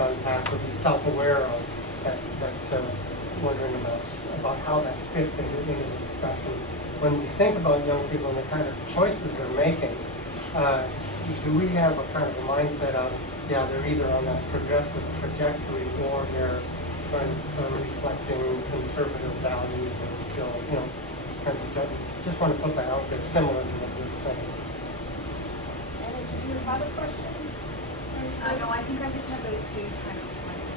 to unpack or be self-aware of that wondering about how that fits into the discussion. When we think about young people and the kind of choices they're making, do we have a kind of a mindset of, yeah, they're either on that progressive trajectory or they're kind of reflecting conservative values and still, kind of just want to put that out there, similar to what you're saying. And do you have a question? No, I think I just have those two kind of points.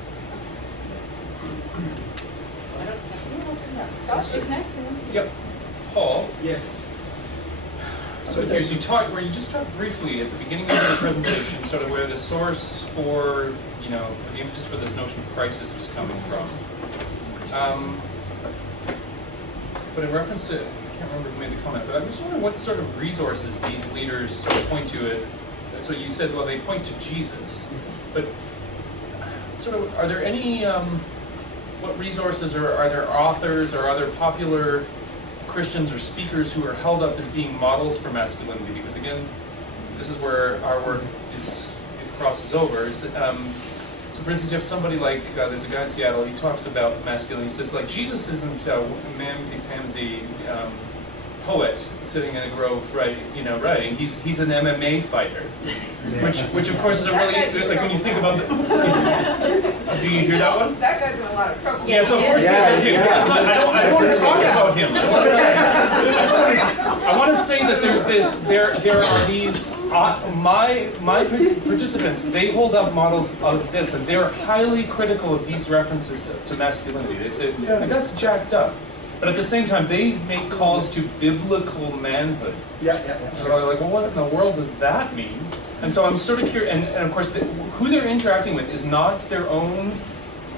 I don't have anyone else from that. Scott is next. Yep. Paul. Yes. So you just talked briefly at the beginning of the presentation, sort of where the source for, the impetus for this notion of crisis was coming from. But in reference to, I can't remember who made the comment, but I was wondering what sort of resources these leaders sort of point to as. So you said, well, they point to Jesus, but sort of, are there any, what resources, or are there authors or other popular Christians or speakers who are held up as being models for masculinity? Because again, this is where our work it crosses over. So for instance, you have somebody like, there's a guy in Seattle, he talks about masculinity. He says, like, Jesus isn't a mamsy-pamsy poet sitting in a grove, writing. He's an MMA fighter, which of course is a really, like, when you think about the, do you hear that one? That guy's in a lot of trouble. Yeah, so of course I don't want to talk about him. I want to say that there are these, my participants, they hold up models of this, and they're highly critical of these references to masculinity. They say, like, that's jacked up. But at the same time, they make calls to biblical manhood. Yeah. So they're like, well, what in the world does that mean? And so I'm sort of curious, and of course, who they're interacting with is not their own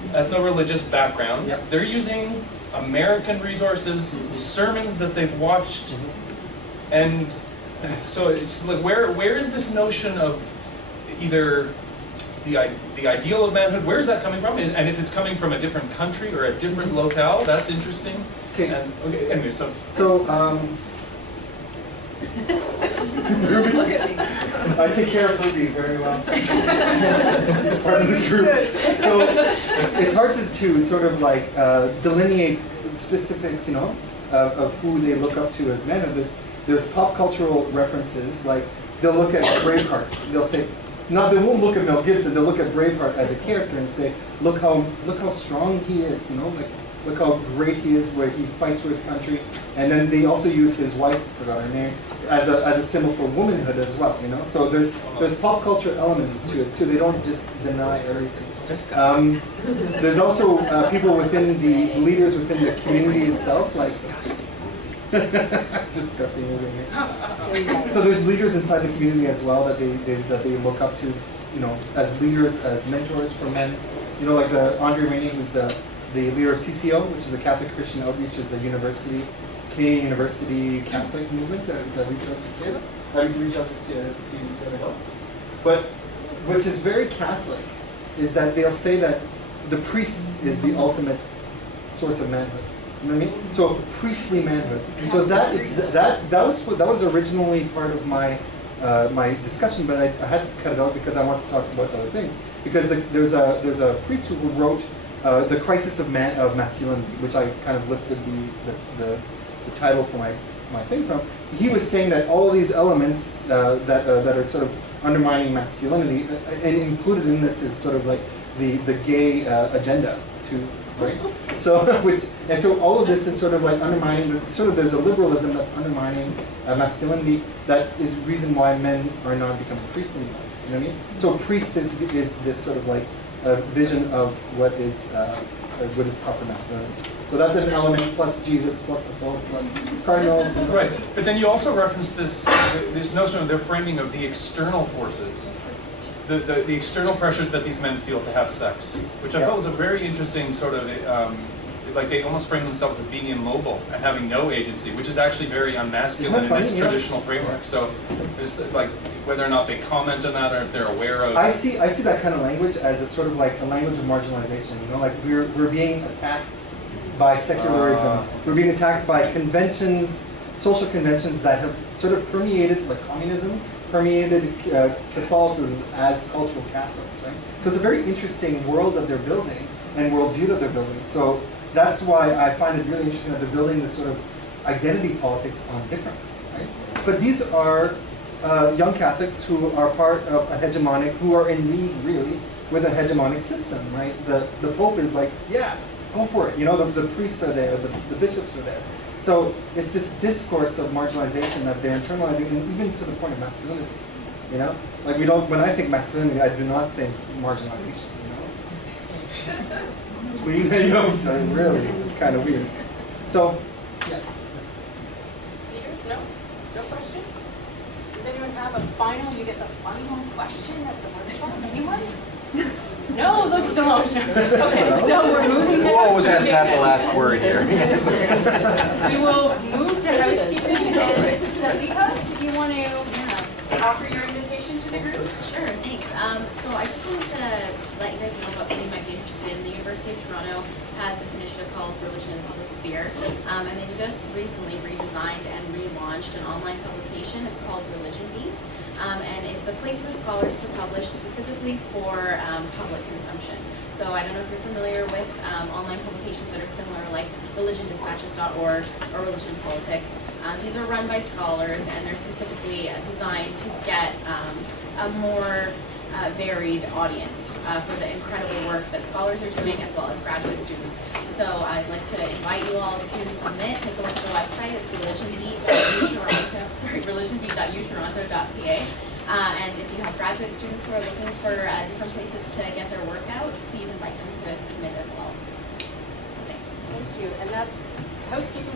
ethno-religious background. Yep. They're using American resources, sermons that they've watched, and so it's like, where is this notion of either the ideal of manhood, where is that coming from? And if it's coming from a different country or a different locale, that's interesting. Okay. Anyway, so Look at me. I take care of Ruby very well. She's part of this group. So it's hard to sort of like delineate specifics, of who they look up to as manhood. There's pop cultural references, like they'll look at Braveheart. They'll say, they won't look at Mel Gibson. They'll look at Braveheart as a character and say, look how strong he is, like look how great he is, where he fights for his country. And then they also use his wife, forgot her name, as a symbol for womanhood as well, So there's pop culture elements to it too. They don't just deny everything. There's also people within the leaders within the community itself, like. Disgusting, isn't it? So there's leaders inside the community as well that they look up to, as leaders, as mentors for men. Like Andre Rainey, who's the leader of CCO, which is a Catholic Christian Outreach, is a Canadian university Catholic movement that reach out to kids, reach out to adults. But which is very Catholic, is that they'll say that the priest is the ultimate source of manhood. You know what I mean? So priestly manhood. So that was originally part of my my discussion, but I had to cut it out because I want to talk about other things. Because there's a priest who wrote The Crisis of Masculinity, which I kind of lifted the title for my thing from. He was saying that all of these elements that are sort of undermining masculinity, and included in this is sort of like the gay agenda too. Right. So, so all of this is sort of like undermining. There's a liberalism that's undermining masculinity. That is the reason why men are not becoming priests anymore. You know what I mean? So, priest is this sort of like vision of what is proper masculinity. So that's an element plus Jesus plus the Pope plus cardinals. Right. But then you also reference this notion of their framing of the external forces. The external pressures that these men feel to have sex, which I felt was a very interesting sort of, like they almost frame themselves as being immobile and having no agency, which is actually very unmasculine in this traditional framework. So there's like whether or not they comment on that or if they're aware of. I see that kind of language as a sort of like a language of marginalization. Like we're being attacked by secularism. We're being attacked by conventions, social conventions that have sort of permeated, like communism, permeated Catholicism as cultural Catholics, right? So it's a very interesting world that they're building and worldview that they're building. So that's why I find it really interesting that they're building this sort of identity politics on difference, right? But these are young Catholics who are part of a hegemonic, who are in league really with a hegemonic system, right? The Pope is like, yeah, go for it. You know, the priests are there, the bishops are there. So it's this discourse of marginalization that they're internalizing, and even to the point of masculinity. You know, like we don't. When I think masculinity, I do not think marginalization. You know, please, you know, really, it's kind of weird. So, yeah. Peter, no? No question? Does anyone have a final, you get the final question at the workshop? Anyone? No, looks so emotional. Okay, so we're moving to Who always has to have the housekeeping. last word here? We will move to housekeeping, and Sarika, do you want to offer your invitation to the group? Sure, thanks. So I just wanted to let you guys know about something you might be interested in. The University of Toronto has this initiative called Religion in the Public Sphere, and they just recently redesigned and relaunched an online publication. It's called Religion Beat, and it's a place for scholars to publish specifically for public consumption. So I don't know if you're familiar with online publications that are similar, like religiondispatches.org or Religion and Politics. These are run by scholars, and they're specifically designed to get a more varied audience for the incredible work that scholars are doing, as well as graduate students. So I'd like to invite you all to submit. Take a look at the website. It's religionbeat.utoronto.ca. And if you have graduate students who are looking for different places to get their work out, please invite them to submit as well. So thanks. Thank you, and that's housekeeping